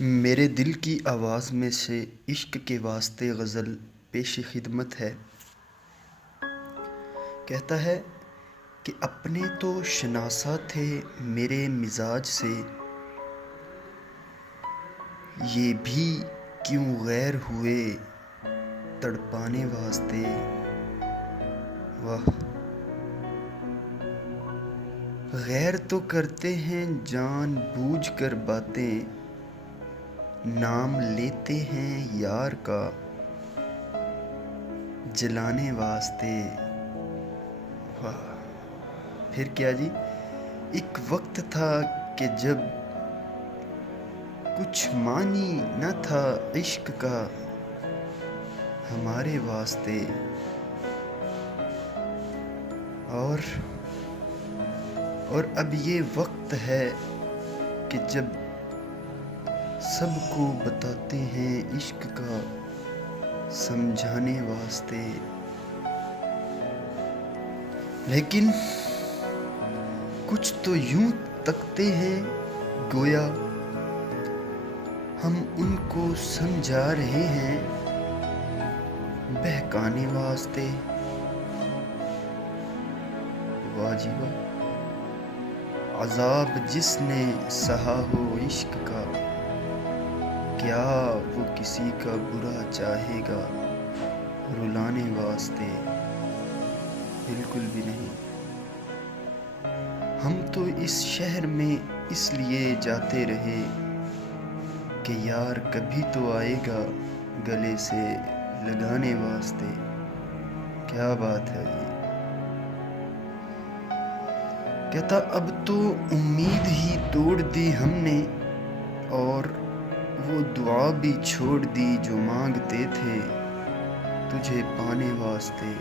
میرے دل کی آواز میں سے عشق کے واسطے غزل پیش خدمت ہے۔ کہتا ہے کہ اپنے تو شناسا تھے میرے مزاج سے، یہ بھی کیوں غیر ہوئے تڑپانے واسطے۔ واہ! غیر تو کرتے ہیں جان بوجھ کر باتیں، نام لیتے ہیں یار کا جلانے واسطے۔ واہ! پھر کیا جی؟ ایک وقت تھا کہ جب کچھ معنی نہ تھا عشق کا ہمارے واسطے، اور اب یہ وقت ہے کہ جب سب کو بتاتے ہیں عشق کا سمجھانے واسطے۔ لیکن کچھ تو یوں تکتے ہیں گویا ہم ان کو سمجھا رہے ہیں بہکانے واسطے۔ واہ جی واہ! عذاب جس نے سہا ہو عشق کا، کیا وہ کسی کا برا چاہے گا رلانے واسطے؟ بالکل بھی نہیں۔ ہم تو اس شہر میں اس لیے جاتے رہے کہ یار کبھی تو آئے گا گلے سے لگانے واسطے۔ کیا بات ہے جی! کہتا اب تو امید ہی توڑ دی ہم نے، اور وہ دعا بھی چھوڑ دی جو مانگتے تھے تجھے پانے واسطے۔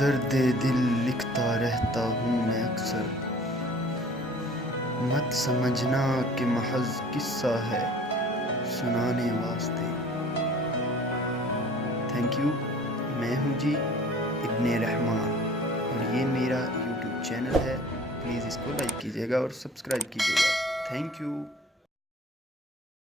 درد دل لکھتا رہتا ہوں میں اکثر، مت سمجھنا کہ محض قصہ ہے سنانے واسطے۔ Thank you. میں ہوں جی ابن رحمان، اور یہ میرا یوٹیوب چینل ہے۔ پلیز اس کو لائک کیجیے گا اور سبسکرائب کیجیے گا۔ Thank you.